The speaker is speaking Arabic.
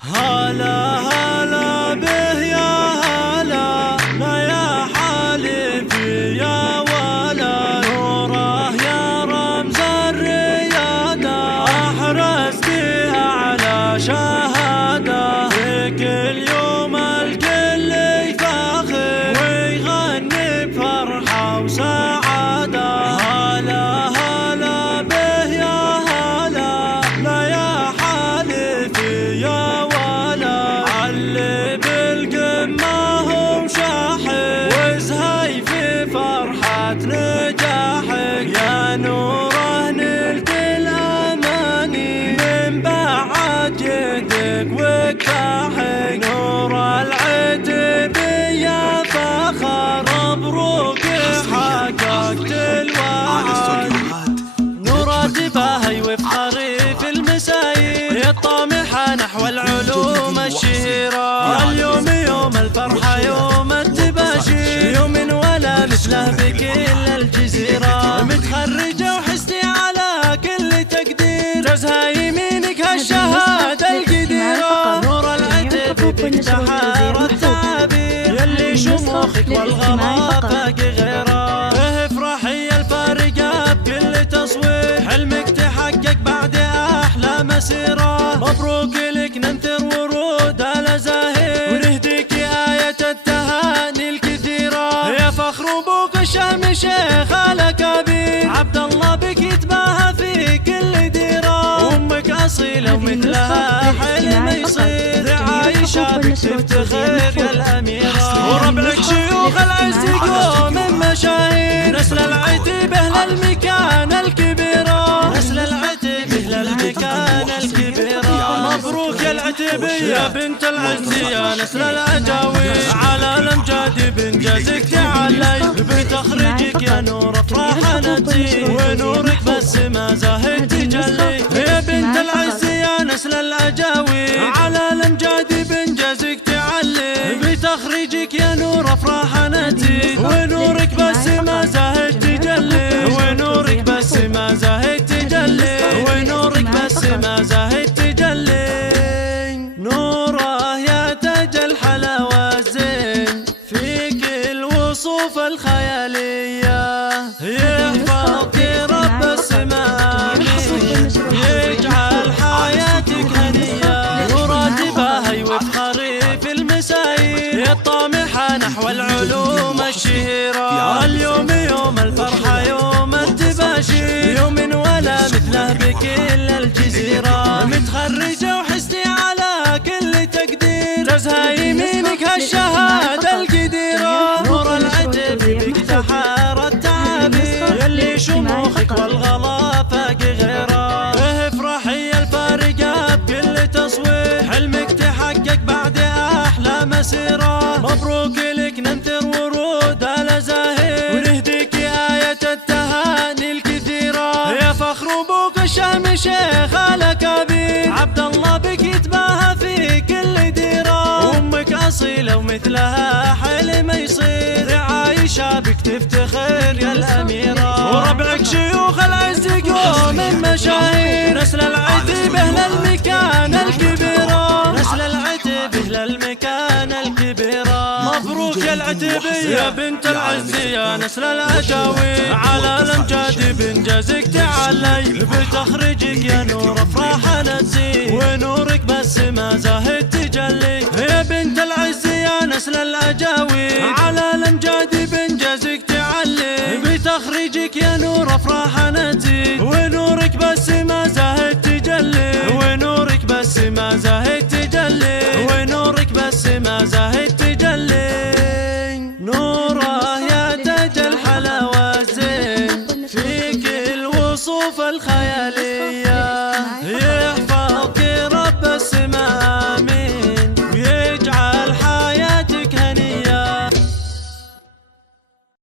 هلا هلا به يا هلا، لا يا حالفي يا ولا، نوره يا رمز الريادة، أحرزت أعلى شهادة، فيك اليوم الكل يفاخر ويغني بفرحة وسعادة. هلا هلا به يا هلا، لا يا حالفي يا ولا، علي بالقمة هو شاحن وزهي في فرحة نجاحك، يا نوره نلت الأماني من بعد جهدك وكفاحك، نور العتب يا فخر مبروك حققت الوعد، نور تباهي وفخري في المساير الطامحة نحو العلوم الشهيرة، اليوم يوم الفرحة يوم التباشير، يوم ولا مثله بكل الجزيرة، متخرجة وحستي على كل تقدير، جازها يمينك هالشهادة القديرة، نور العتب بك تحار التعابير، يلي شموخك والغلا فاق غيره، افرحي الفارقة بكل تصوير، حلمك تحقق بعد أحلى مسيرة، مبروك لك ننثر ورود الأزاهير، ونهديك آية التهاني الكثيرة، يا فخر أبوك الشهم شيخ الأكابير، عبد الله بك يتباهى في كل ديرة، أمك أصيلة ومثلها حلم يصير، عايشة بك تفتخر يا الأميرة، وربعك شيوخ العز قوم مشاهير، نسل العتب أهل المكان الكبيرة، نسل العتب أهل المكان الكبيرة، مبروك يا العتبي يا بنت العز يا نسل العجاوي، على الأمجاد بإنجازك تعلي، بتخرجك يا نور أفراح نتي، ونورك بس ما زاهد تجلي، يا بنت العز يا نسل العجاوي، على الأمجاد بإنجازك تعلي، بتخرجك يا نور أفراح نتي، ونورك بس ما زاهد تجلي، ونورك بس ما زاهد تجلي، ونورك بس ما زاهد تجلي، نوره يا تاج الحلاوة الزين فيك الوصوف الخيالية، يحفظك رب السماء يجعل حياتك هنية، نور تباهي وفخري في المساير الطامحة نحو العلوم الشهيرة، اليوم يوم الفرحة يوم التباشير، يوم ولا مثله بكل الجزيرة، متخرجة وحستي على كل تقدير، جازها يمينك هالشهادة القديرة، نور العتب بك تحار التعابير، يلي شموخك والغلا فاق غيره، افرحي الفارقة بكل تصوير، حلمك تحقق بعد أحلى مسيرة، مبروك لك ننثر ورود الأزاهير، ونهديك آية التهاني الكثيرة، يا فخر أبوك الشهم شيخ الأكابير، عبد الله بك يتباهى في كل ديرة، أمك أصيلة ومثلها حلم يصير، عايشة بك تفتخر يا الأميرة، وربعك شيوخ العز قوم مشاهير، نسل العتب أهل المكان الكبيرة، نسل العتب أهل المكان الكبيرة، مبروك يا العتبي يا بنت العز يا نسل العجاوي، على الأمجاد بإنجازك تعلي، بتخرجك يا نور أفراح نتي، ونورك بس ما زاهد تجلي، يا بنت العز يا نسل العجاوي، على الأمجاد بإنجازك تعلي، بتخرجك يا نور أفراح نتي، ونورك بس ما زاهد تجلي، ونورك بس ما زاهد تجلي، ونورك بس ما زاهد تجلي.